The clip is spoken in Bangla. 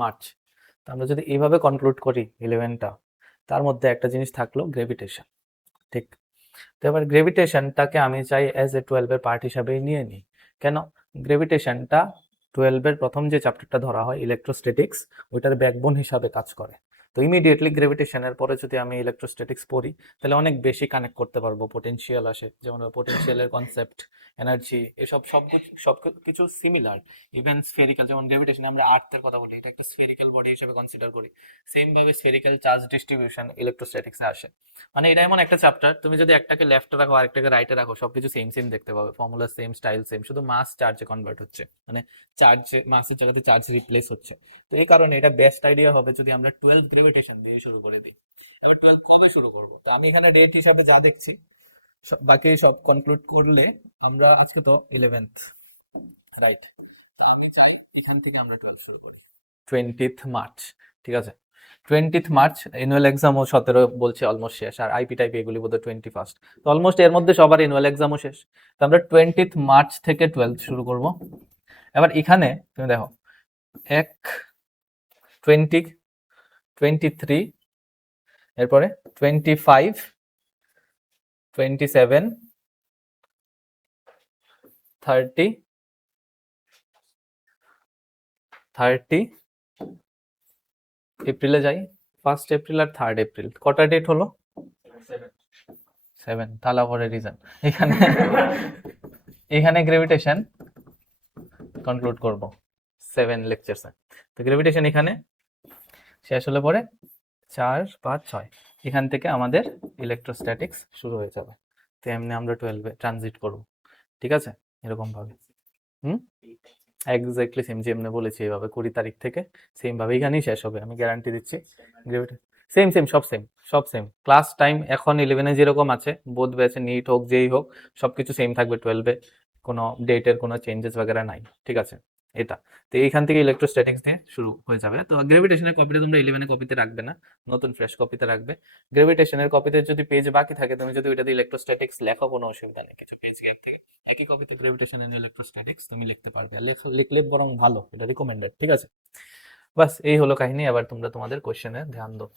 মার্চ। তো আমরা যদি এইভাবে কনক্লুড করি 11টা, তার মধ্যে একটা জিনিস থাকলো গ্রেভিটেশন, ঠিক? তো এবার গ্রেভিটেশনটাকে আমি চাই অ্যাজ এ 12-এর পার্ট হিসাবেই নিয়ে নিই। কেন? গ্রেভিটেশনটা 12-এর প্রথম যে চ্যাপ্টারটা ধরা হয় ইলেকট্রোস্ট্যাটিক্স, ওইটার ব্যাকবোন হিসাবে কাজ করে। তো ইমিডিয়েটলি গ্রেভিটেশনের পরে যদি আমি ইলেকট্রোস্ট্যাটিক্স পড়ি, তাহলে অনেক বেশি কানেক্ট করতে পারবো। পোটেনশিয়াল আসে, যেমন পোটেনশিয়ালের কনসেপ্ট, এনার্জি, এসব সব কিছু সিমিলার। ইভেন স্ফেরিক্যাল, যেমন গ্রেভিটেশনে আমরা আর্থের কথা বলি, এটা একটা স্ফেরিক্যাল বডি হিসেবে কনসিডার করি। সেম ভাবে স্ফেরিক্যাল চার্জ ডিস্ট্রিবিউশন ইলেকট্রোস্ট্যাটিক্সে আসে। মানে এটা এমন একটা চ্যাপ্টার, তুমি যদি একটাকে লেফটে রাখো আরেকটাকে রাইটে রাখো, সবকিছু সেম সেম দেখতে পাবে, ফর্মুলা সেম, স্টাইল সেম, শুধু মাস চার্জে কনভার্ট হচ্ছে, মানে চার্জে, মাসের জায়গাতে চার্জ রিপ্লেস হচ্ছে। তো এই কারণে এটা বেস্ট আইডিয়া হবে যদি আমরা 12 গ্রেভিটেশন দিয়ে শুরু করে দিই। এবার 12 কবে শুরু করব? তো আমি এখানে ডেট হিসাবে যা দেখছি, বাকি সব কনক্লুড করলে আমরা আজকে তো 11th, রাইট? আমি চাই এখান থেকে আমরা 12 শুরু করি 20th মার্চ, ঠিক আছে? 20th মার্চ অ্যানুয়াল এক্সামও 17 বলছে অলমোস্ট শেষ, আর আইপি টাইপি এগুলি বোধহয় 21st, তো অলমোস্ট এর মধ্যে সবার অ্যানুয়াল এক্সামও শেষ। তো আমরা 20th মার্চ থেকে 12th শুরু করব। এবার এখানে তুমি দেখো, 1, 20, 23, এরপরে 25, 27, 30, 30, এপ্রিলে যাই, 1 এপ্রিল আর 3 এপ্রিল, কটা ডেট হলো? 7, তালা পরে রিজন এখানে এখানে গ্রেভিটেশন কনক্লুড করব 7 লেকচারসে। তো গ্রেভিটেশন এখানে শেষ হলে পরে 4, 5, 6 এখান থেকে আমাদের ইলেকট্রোস্ট্যাটিক্স শুরু হয়ে যাবে। তো এমনি আমরা 12-এ ট্রানজিট করব, ঠিক আছে? এরকম ভাবে এক্স্যাক্টলি সেম যেমনি বলেছি, এইভাবে 20 তারিখ থেকে সেম ভাবে এখানেই শেষ হবে, আমি গ্যারান্টি দিচ্ছি। গ্রেভিটেশন সেম সেম, সব সেম ক্লাস টাইম এখন 11-এ যেরকম আছে, বোধ ব্যাচে নিট হোক যেই হোক, সবকিছু সেম থাকবে 12-এ, কোনো ডেটের কোনো চেঞ্জেস বাগেরা নাই, ঠিক আছে? এটা, তো এইখান থেকে ইলেকট্রোস্ট্যাটিক্স দিয়ে শুরু হয়ে যাবে। তো গ্রেভিটেশনের কপিটা তোমরা 11-এ কপিতে রাখবে না, নতুন ফ্রেশ কপিতে রাখবে। গ্রেভিটেশনের কপিতে যদি পেজ বাকি থাকে, তুমি যদি ওইটাতে ইলেকট্রোস্ট্যাটিক্স লেখো, কোনো অসুবিধা নেই, কিছু পেজ গ্যাপ থেকে একই কপিতে গ্রেভিটেশন এন্ড ইলেকট্রোস্ট্যাটিক্স তুমি লিখতে পারবে, আর লিখলে বরং ভালো, এটা রিকমেন্ডেড, ঠিক আছে? বাস এই হলো কাহিনী। এবার তোমরা তোমাদের কোশ্চেনে ধ্যান দাও।